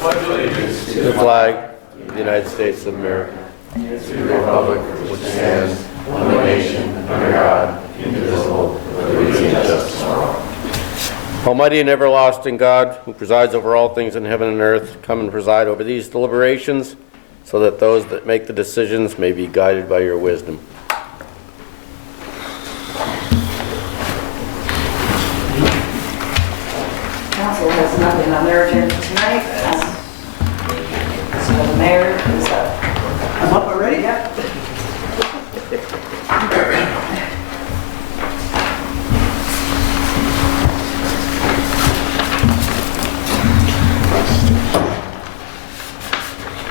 to the flag of the United States of America, to the republic which stands one nation under God, indivisible, with liberty and justice for all. Almighty and everlasting God, who presides over all things in heaven and earth, come and preside over these deliberations, so that those that make the decisions may be guided by your wisdom. Council has nothing on their agenda tonight. So the mayor is up. I'm up already? Yep.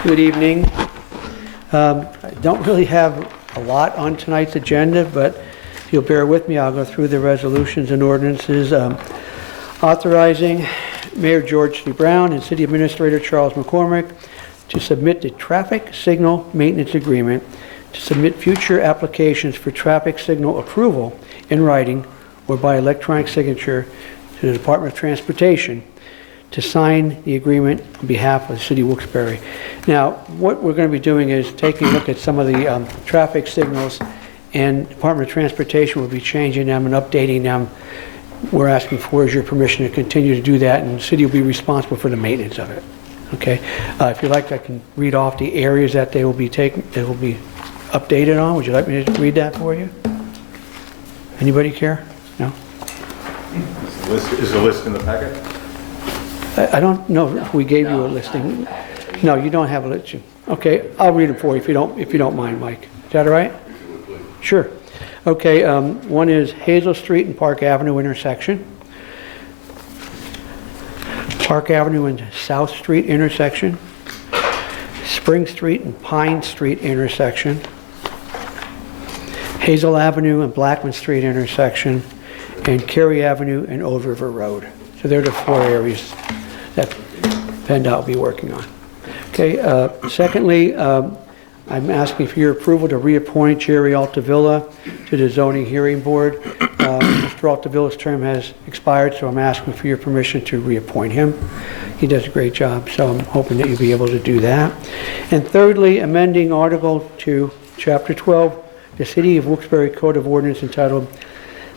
Good evening. I don't really have a lot on tonight's agenda, but if you'll bear with me, I'll go through the resolutions and ordinances authorizing Mayor George C. Brown and City Administrator Charles McCormick to submit the traffic signal maintenance agreement, to submit future applications for traffic signal approval in writing or by electronic signature to the Department of Transportation, to sign the agreement on behalf of the City of Wilkes-Barre. Now, what we're going to be doing is taking a look at some of the traffic signals, and Department of Transportation will be changing them and updating them. We're asking for is your permission to continue to do that, and the city will be responsible for the maintenance of it. Okay? If you like, I can read off the areas that they will be updated on. Would you like me to read that for you? Anybody care? No? Is the list in the packet? I don't know if we gave you a listing. No, you don't have a listing. Okay, I'll read them for you if you don't mind, Mike. Is that all right? Sure. Okay, one is Hazel Street and Park Avenue intersection. Park Avenue and South Street intersection. Spring Street and Pine Street intersection. Hazel Avenue and Blackman Street intersection. And Cary Avenue and Old River Road. So they're the four areas that PennDOT will be working on. Okay, secondly, I'm asking for your approval to reappoint Jerry Altavilla to the Zoning Hearing Board. Mr. Altavilla's term has expired, so I'm asking for your permission to reappoint him. He does a great job, so I'm hoping that you'll be able to do that. And thirdly, amending Article 2, Chapter 12, the City of Wilkes-Barre Code of Ordinance entitled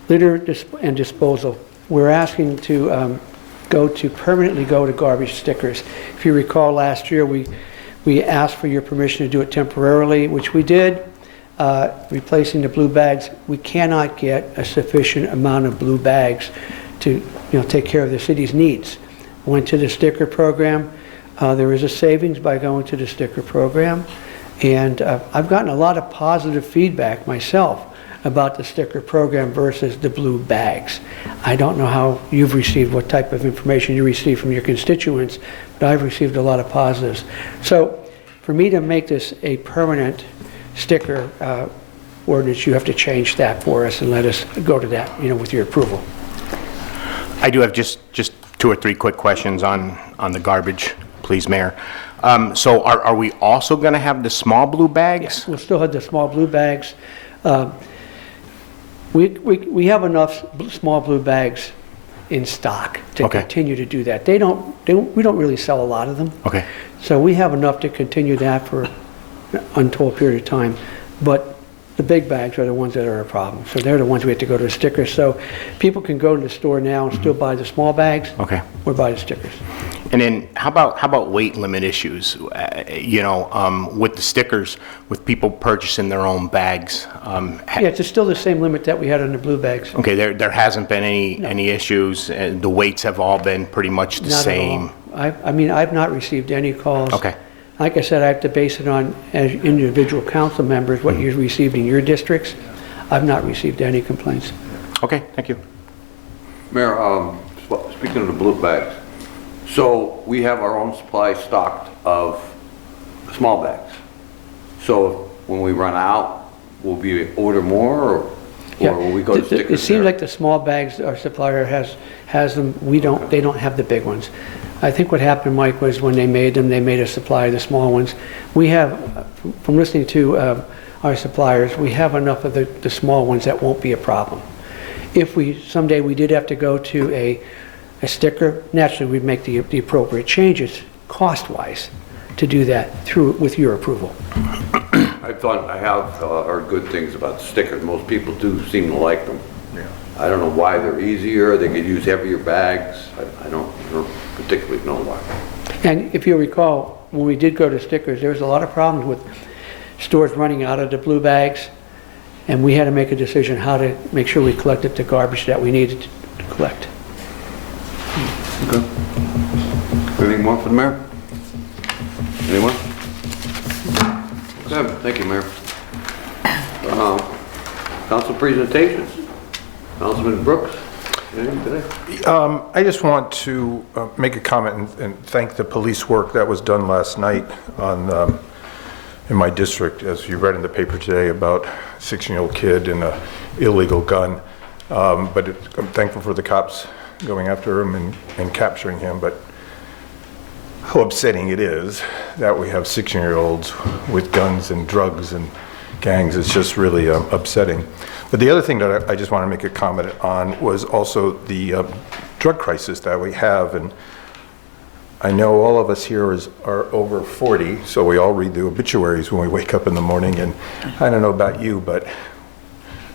Litter and Disposal. We're asking to permanently go to garbage stickers. If you recall, last year we asked for your permission to do it temporarily, which we did, replacing the blue bags. We cannot get a sufficient amount of blue bags to take care of the city's needs. Went to the sticker program. There is a savings by going to the sticker program, and I've gotten a lot of positive feedback myself about the sticker program versus the blue bags. I don't know how you've received, what type of information you receive from your constituents, but I've received a lot of positives. So for me to make this a permanent sticker ordinance, you have to change that for us and let us go to that, with your approval. I do have just 2 or 3 quick questions on the garbage, please, Mayor. So are we also going to have the small blue bags? Yes, we'll still have the small blue bags. We have enough small blue bags in stock to continue to do that. We don't really sell a lot of them. Okay. So we have enough to continue that for an untold period of time. But the big bags are the ones that are a problem. So they're the ones we have to go to the stickers. So people can go to the store now and still buy the small bags. Okay. Or buy the stickers. And then how about weight limit issues? With the stickers, with people purchasing their own bags. Yeah, it's still the same limit that we had on the blue bags. Okay, there hasn't been any issues. The weights have all been pretty much the same. I've not received any calls. Okay. Like I said, I have to base it on, as individual council members, what you've received in your districts. I've not received any complaints. Okay, thank you. Mayor, speaking of the blue bags, so we have our own supply stocked of small bags. So when we run out, will we order more, or will we go to stickers? It seems like the small bags our supplier has them. They don't have the big ones. I think what happened, Mike, was when they made them, they made a supply of the small ones. We have, from listening to our suppliers, we have enough of the small ones that won't be a problem. If someday we did have to go to a sticker, naturally we'd make the appropriate changes cost-wise, to do that through, with your approval. I have heard good things about stickers. Most people do seem to like them. I don't know why they're easier. They could use heavier bags. I don't particularly know why. And if you recall, when we did go to stickers, there was a lot of problems with stores running out of the blue bags, and we had to make a decision how to make sure we collected the garbage that we needed to collect. Okay. Anything more for the mayor? Anyone? Okay, thank you, Mayor. Council presentations. Councilman Brooks, anything today? I just want to make a comment and thank the police work that was done last night on, in my district, as you read in the paper today about a 16-year-old kid and an illegal gun. But I'm thankful for the cops going after him and capturing him, but how upsetting it is that we have 16-year-olds with guns and drugs and gangs. It's just really upsetting. But the other thing that I just want to make a comment on was also the drug crisis that we have. And I know all of us here are over 40, so we all read the obituaries when we wake up in the morning. And I don't know about you, but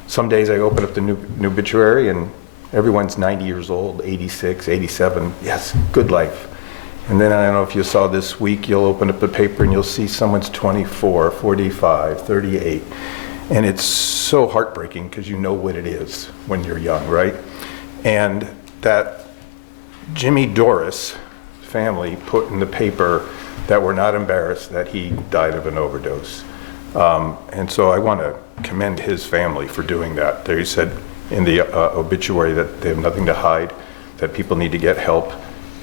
some days I open up the new obituary and everyone's 90 years old, 86, 87. Yes, good life. And then I don't know if you saw this week, you'll open up the paper and you'll see someone's 24, 45, 38. And it's so heartbreaking because you know what it is when you're young, right? And that Jimmy Doris family put in the paper that we're not embarrassed that he died of an overdose. And so I want to commend his family for doing that. They said in the obituary that they have nothing to hide, that people need to get help.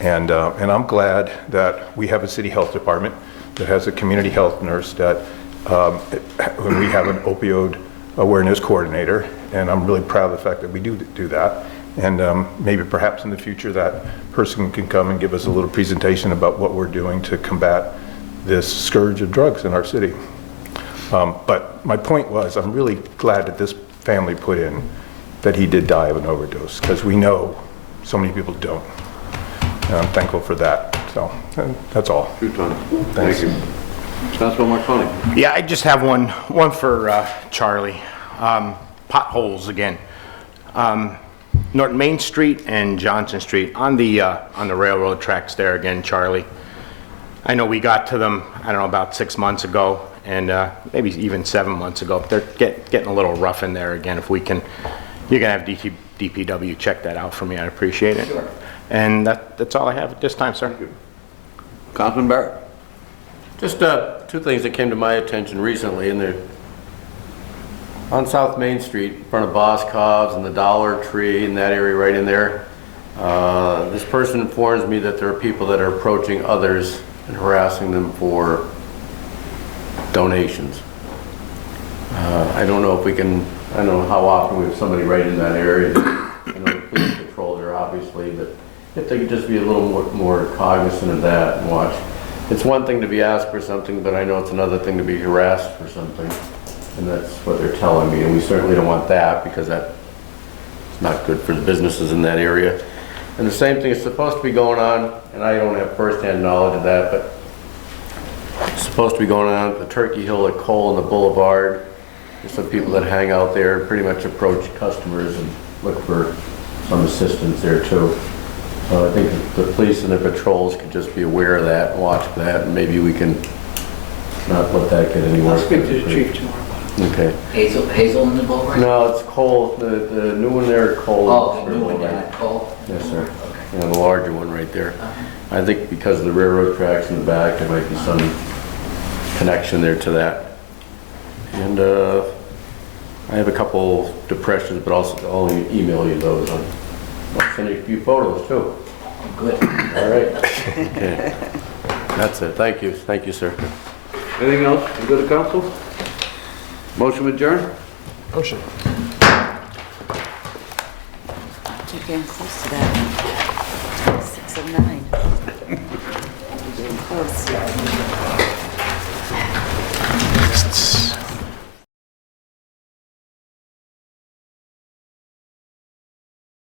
And I'm glad that we have a city health department that has a community health nurse that when we have an opioid awareness coordinator, and I'm really proud of the fact that we do that. And maybe perhaps in the future that person can come and give us a little presentation about what we're doing to combat this scourge of drugs in our city. But my point was, I'm really glad that this family put in that he did die of an overdose, because we know so many people don't. And I'm thankful for that. So that's all. Thank you. Councilman Marconi. Yeah, I just have one for Charlie. Potholes again. North Main Street and Johnson Street on the railroad tracks there again, Charlie. I know we got to them, I don't know, about 6 months ago, and maybe even 7 months ago. They're getting a little rough in there again. If we can, you're gonna have DPW check that out for me. I'd appreciate it. Sure. And that's all I have at this time, sir. Thank you. Councilman Barrett. Just two things that came to my attention recently, and they're on South Main Street, in front of Boscov's and the Dollar Tree, in that area right in there. This person informs me that there are people that are approaching others and harassing them for donations. I don't know if we can, I don't know how often we have somebody right in that area. I know the police patrol there, obviously, but if they could just be a little more cognizant of that and watch. It's one thing to be asked for something, but I know it's another thing to be harassed for something. And that's what they're telling me, and we certainly don't want that, because that's not good for the businesses in that area. And the same thing is supposed to be going on, and I don't have first-hand knowledge of that, but it's supposed to be going on at the Turkey Hill at Cole and the Boulevard. There's some people that hang out there, pretty much approach customers and look for some assistance there too. So I think the police and the patrols could just be aware of that and watch that, and maybe we can not let that get any worse. I'll speak to the chief tomorrow. Okay. Hazel in the Boulevard? No, it's Cole, the new one there at Cole. Oh, the new one down at Cole? Yes, sir. Okay. Yeah, the larger one right there. I think because of the railroad tracks in the back, there might be some connection there to that. And I have a couple depressions, but I'll email you those. I'll send you a few photos too. Good. All right. Okay. That's it. Thank you. Thank you, sir. Anything else? You go to council? Motion adjourned? Motion. You're getting close to that. 6:09. You're getting close.